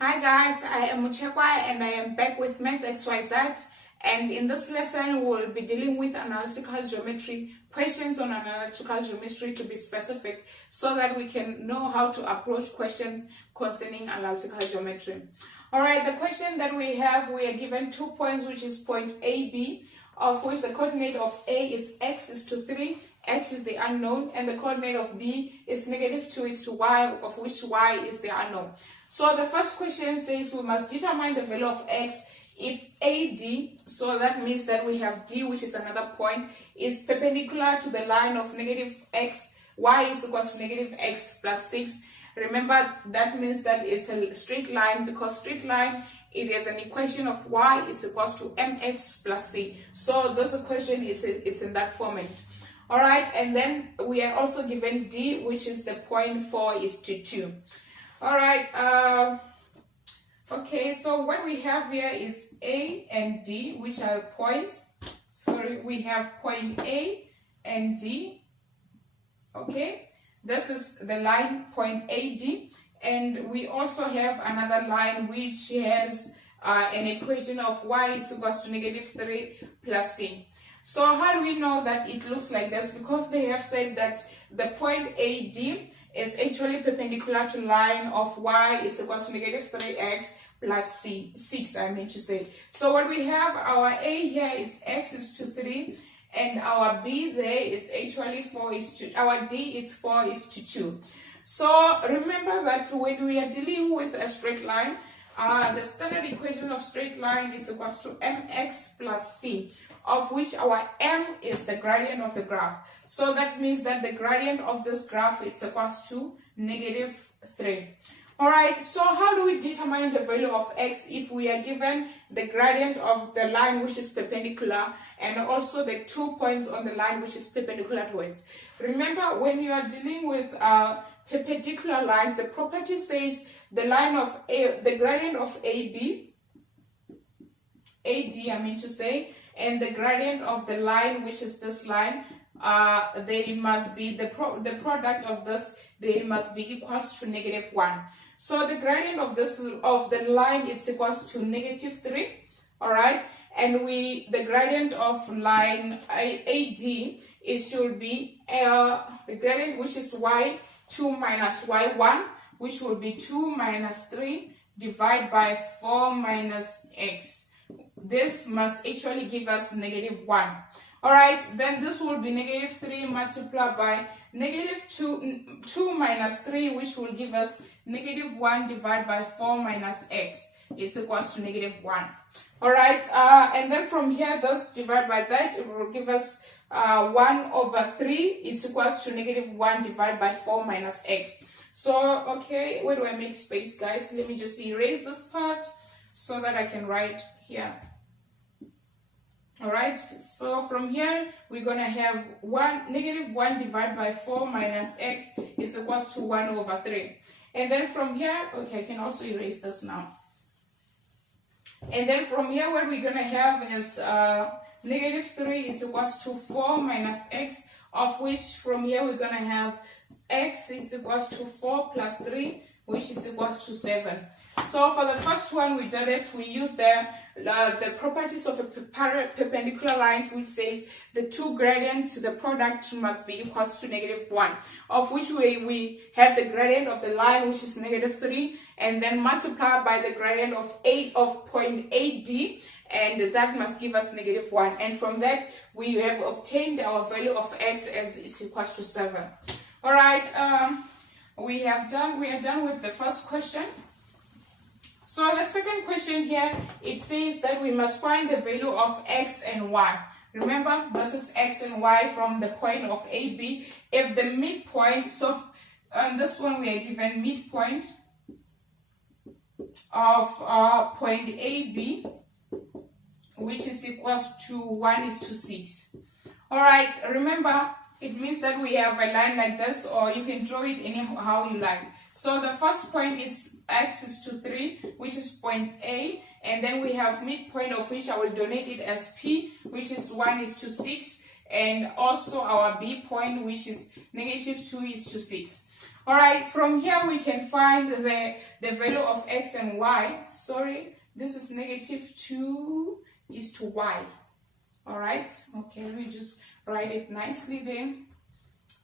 Hi guys, I am Muchekwa and I am back with Maths XYZ, and in this lesson we'll be dealing with analytical geometry, questions on analytical geometry to be specific, so that we can know how to approach questions concerning analytical geometry. Alright, the question that we are given 2 points, which is point A, B, of which the coordinate of A is x is to 3, x is the unknown, and the coordinate of B is -2 is to y, of which y is the unknown. So the first question says we must determine the value of x if AD, so that means that we have D, which is another point, is perpendicular to the line of -x, y is equals to -x plus 6. Remember, that means that it's a straight line, because straight line, it is an equation of y is equals to mx plus c. So this equation is in that format. All right, and then we are also given D, which is the point 4 is to 2. All right, okay, so what we have here is A and D, which are points. Sorry, we have point A and D. Okay, this is the line point AD, and we also have another line which has an equation of y is equals to -3 plus c. So how do we know that it looks like this? Because they have said that the point AD is actually perpendicular to line of y is equals to -3x plus 6, I mean to say. So what we have, our A here is x is to 3, and our B there is actually 4 is to, our D is 4 is to 2. So remember that when we are dealing with a straight line, the standard equation of straight line is equals to mx plus c, of which our m is the gradient of the graph. So that means that the gradient of this graph is equals to -3. Alright, so how do we determine the value of x if we are given the gradient of the line which is perpendicular and also the 2 points on the line which is perpendicular to it? Remember, when you are dealing with perpendicular lines, the property says the line of the gradient of AD, I mean to say, and the gradient of the line, which is this line, they must be the product of this, they must be equals to -1. So the gradient of the line is equals to -3. All right, and the gradient of line AD, it should be the gradient, which is y2 minus y1, which will be 2 minus 3 divided by 4 minus x. This must actually give us -1. All right, then this will be -3 multiplied by -2 minus 3, which will give us -1 divided by 4 minus x. It's equals to -1. All right, and then from here, this divided by that, it will give us 1/3 is equals to -1 divided by 4 minus x. So, okay, where do I make space, guys? Let me just erase this part so that I can write here. All right, so from here we're gonna have -1 divided by 4 minus x is equals to 1/3. And then from here, okay, I can also erase this now. And then from here, what we're gonna have is -3 is equals to 4 minus x, of which from here we're gonna have x is equals to 4 plus 3, which is equals to 7. So for the first one we did it, we used the properties of a perpendicular lines, which says the two gradients, the product must be equals to -1, of which we have the gradient of the line, which is -3, and then multiply by the gradient of point AD, and that must give us -1. And from that we have obtained our value of x as is equals to 7. All right, we are done with the first question. So the second question here, it says that we must find the value of x and y. Remember, this is x and y from the point of AB. If the midpoint, so on this one we are given midpoint of point AB, which is equals to 1 is to 6. All right, remember, it means that we have a line like this, or you can draw it anyhow you like. So the first point is x is to 3, which is point A, and then we have midpoint, of which I will donate it as P, which is 1 is to 6, and also our B point, which is -2 is to 6. All right, from here we can find the value of x and y. Sorry, this is -2 is to y. All right, okay, let me just write it nicely then.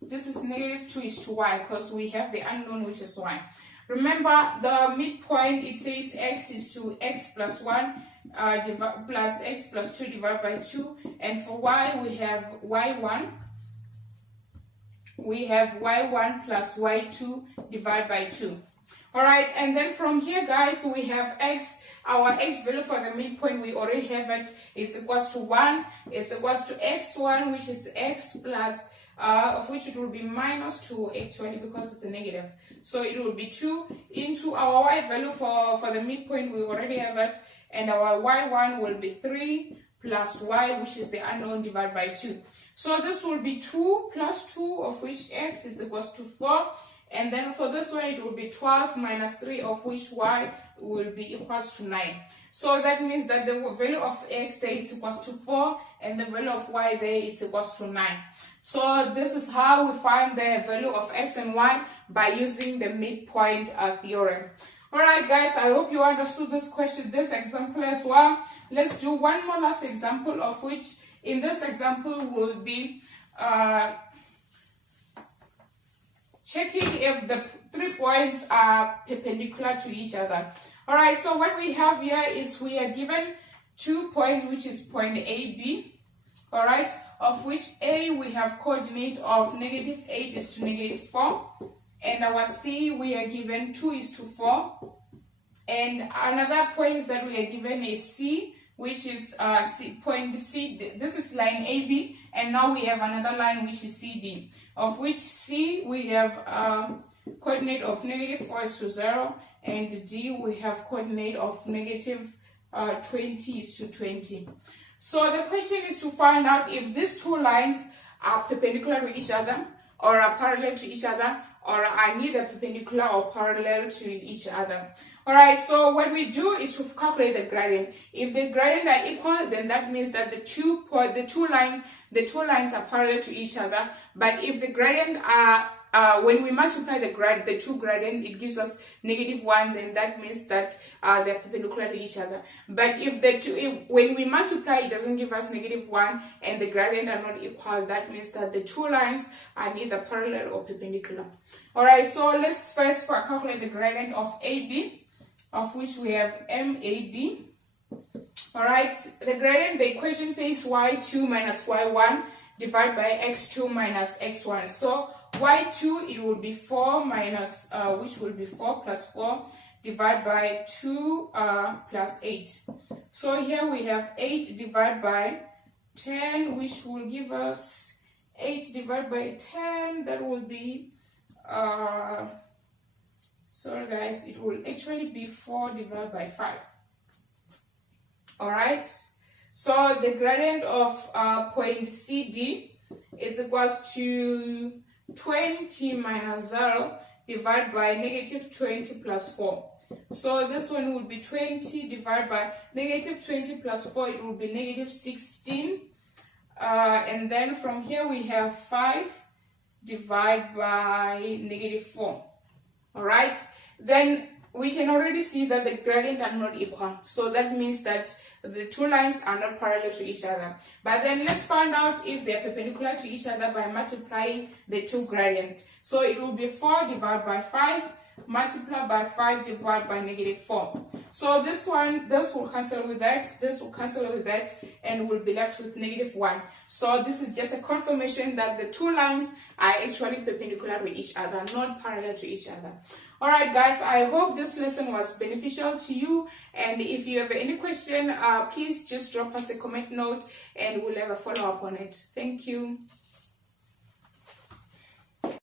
This is -2 is to y because we have the unknown, which is y. Remember, the midpoint, it says x is to x plus 1 plus x plus 2 divided by 2. And for y, we have y1. We have y1 plus y2 divided by 2. All right, and then from here, guys, we have x. Our x value for the midpoint, we already have it. It's equals to 1. It's equals to x1, which is x plus, of which it will be -2 actually because it's a negative. So it will be 2 into our y value for the midpoint, we already have it. And our y1 will be 3 plus y, which is the unknown, divided by 2. So this will be 2 plus 2, of which x is equals to 4. And then for this one, it will be 12 minus 3, of which y will be equals to 9. So that means that the value of x there is equals to 4, and the value of y there is equals to 9. So this is how we find the value of x and y, by using the midpoint theorem. Alright guys, I hope you understood this question, this example as well. Let's do one more last example, of which in this example will be checking if the 3 points are perpendicular to each other. Alright, so what we have here is we are given 2 points, which is point A, B. Alright, of which A we have coordinate of -8 is to -4. And our C we are given 2 is to 4. And another point that we are given is C, which is point C. This is line AB, and now we have another line which is CD, of which C we have coordinate of -4 is to 0, and D we have coordinate of -20 is to 20. So the question is to find out if these two lines are perpendicular to each other, or are parallel to each other, or are neither perpendicular or parallel to each other. Alright, so what we do is to calculate the gradient. If the gradient are equal, then that means that the two lines are parallel to each other. But if the gradient are when we multiply the two gradient, it gives us -1, then that means that they're perpendicular to each other. But if when we multiply, it doesn't give us -1, and the gradient are not equal, that means that the two lines are neither parallel or perpendicular. Alright, so let's first calculate the gradient of AB, of which we have MAB. Alright, the gradient, the equation says y2 minus y1 divided by x2 minus x1. So y2, it will be 4 minus, which will be 4 plus 4 divided by 2 plus 8. So here we have 8 divided by 10, which will give us 8 divided by 10, that will be, sorry guys, it will actually be 4 divided by 5. Alright, so the gradient of point CD is equals to 20 minus 0 divided by -20 plus 4. So this one will be 20 divided by -20 plus 4, it will be -16. And then from here we have 5 divided by -4. Alright, then we can already see that the gradient are not equal. So that means that the two lines are not parallel to each other. But then let's find out if they are perpendicular to each other by multiplying the two gradient. So it will be 4 divided by 5 multiplied by 5 divided by -4. So this will cancel with that, this will cancel with that, and we'll be left with -1. So this is just a confirmation that the two lines are actually perpendicular to each other, not parallel to each other. Alright guys, I hope this lesson was beneficial to you, and if you have any question, please just drop us a comment note and we'll have a follow-up on it. Thank you.